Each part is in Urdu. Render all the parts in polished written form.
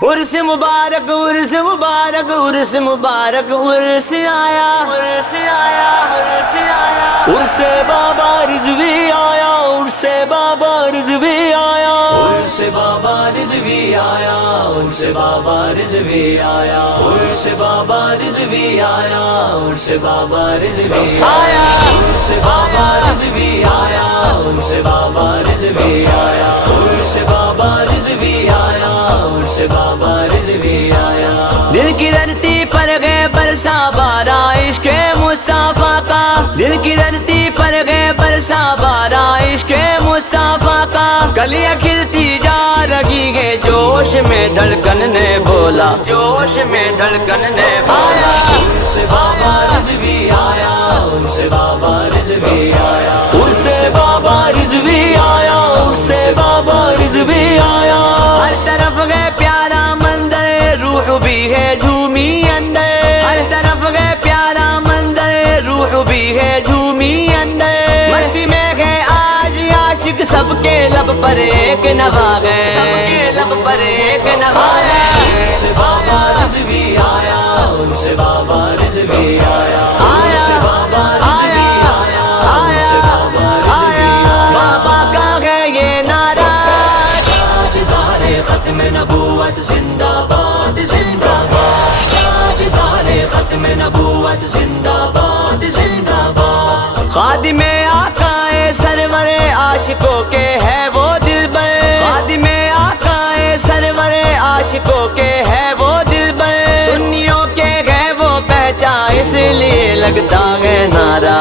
عرس مبارک عرس مبارک عرس مبارک عرس آیا عرس آیا عرس آیا عرس بابا رضوی آیا عرس بابا رضوی آیا عرس بابا رضوی آیا عرس بابا رضوی آیا عرس بابا رضوی آیا عرس بابا رضوی آیا عرس بابا رضوی آیا عرس بابا رضوی آیا عرس بابا رضوی آیا عرس بابا رضوی آیا دل کی دھرتی پر گئے برسا بارہ عشق مصطفیٰ کا دل کی دھرتی پر گئے برسا بارہ عشق مصطفیٰ کا کلیاں کھلتی جا رہی ہے جوش میں دھڑکن نے بولا جوش میں دھڑکن نے بولا عرس بابا رضوی آیا عرس بابا رضوی آیا عرس بابا رضوی آیا عرس بابا رضوی آیا ہر طرف گئے پیارا منظر روح بھی ہے جھومی اندر ہر طرف گئے پیارا منظر روح بھی ہے جھومی اندر مستی میں ہے آج عاشق سب کے لب پر ایک نوا ہے سب کے لب پر ایک نوا ہے عرس بابا رضوی آیا عرس بابا رضوی آیا عرس بابا رضوی آیا عرس بابا رضوی آیا بابا کا ہے یہ نعرہ تاجدار ختم نبوت زندہ باد زندہ باد تاجدار ختم نبوت زندہ باد زندہ باد خادم آقا سرور عاشقوں کے ہے وہ دلبر خادم آقا سرور عاشقوں کے ہے وہ دلبر سنیوں کے ہے وہ پہچان اس لیے لگتا ہے نعرہ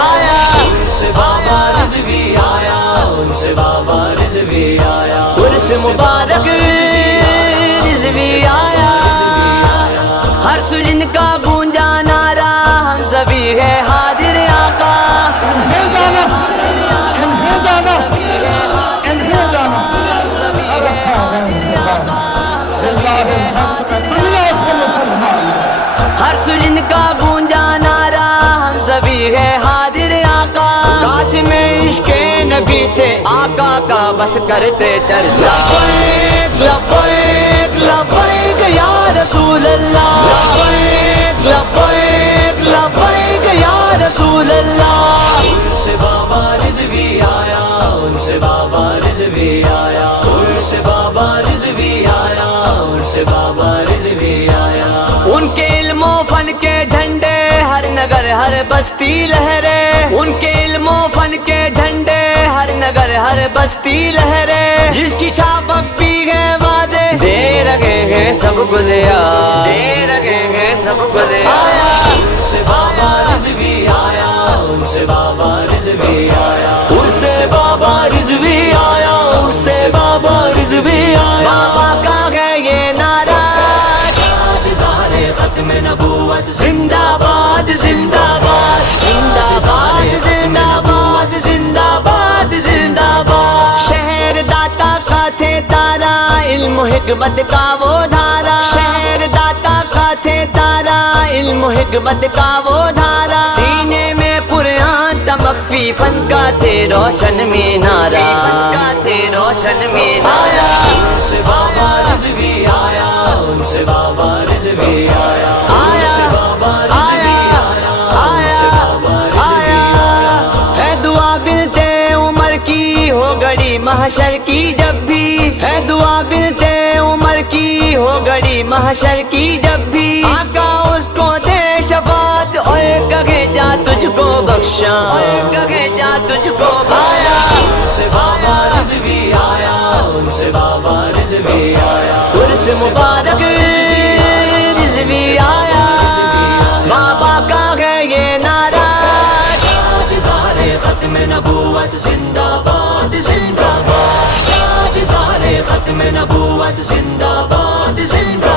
آیا عرس بابا رضوی آیا عرس بابا رضوی آیا عرس مبارک رضوی آیا ہر سجن کا گونجا نعرہ ہم سبھی ہے حاضر آقا انہیں جانا انہیں جانا انہیں جانا رکھا اللہ الحق دنیا سے مسلمان ہر سجن کا گونجا نعرہ ہم سبھی ہے حاضر آقا قاسم عشق نبی تھے آقا کا بس کرتے چرچا لبیک لبیک لبیک یا رسول اللہ لبیک لبیک لبیک یا رسول اللہ عرس بابا رضوی آیا عرس بابا رضوی آیا عرس بابا رضوی آیا عرس بابا رضوی آیا ان کے علم و فن کے جھنڈے ہر نگر ہر بستی لہرے ان کے علم و فن کے جھنڈے ہر نگر ہر بستی لہرے جس کی چھاپ پی گئے وعدے دے رہے ہیں سب گزیا دے رہے ہیں سب گزیا عرس بابا رضوی آیا عرس بابا رضوی آیا عرس بابا رضوی آیا عرس بابا رضوی آیا بابا کا ہے یہ نعرہ تاجدار ختم نبوت زندہ باد زندہ باد زندہ باد زندہ باد زندہ باد زندہ باد شہر داتا کا تھے تارا علم و حکمت کا وہ دھارا شہر داتا کا تھے تارا علم و حکمت کا وہ دھارا سینے میں قرآن مخفی فن کا تھے روشن مینارہ فن کا تھے روشن مینارہ عرس بابا رضوی آیا عرس بابا رضوی آیا عرس بابا رضوی آیا عرس بابا رضوی آیا ہے دعا بلتے عمر کی ہو گڑی محشر کی جب بھی ہے دعا بلتے عمر کی ہو گڑی محشر کی جب بھی آقا اس کو دے شفاعت اور کہے جا تجھ کو بخشا اور کہے جا تجھ کو بخشا عرس بابا رضوی آیا عرس بابا رضوی آیا عرس مبارک رضوی آیا بابا کا ہے یہ نعرہ تاجدار ختم نبوت زندہ باد زندہ باد تاجدار ختم نبوت زندہ باد زندہ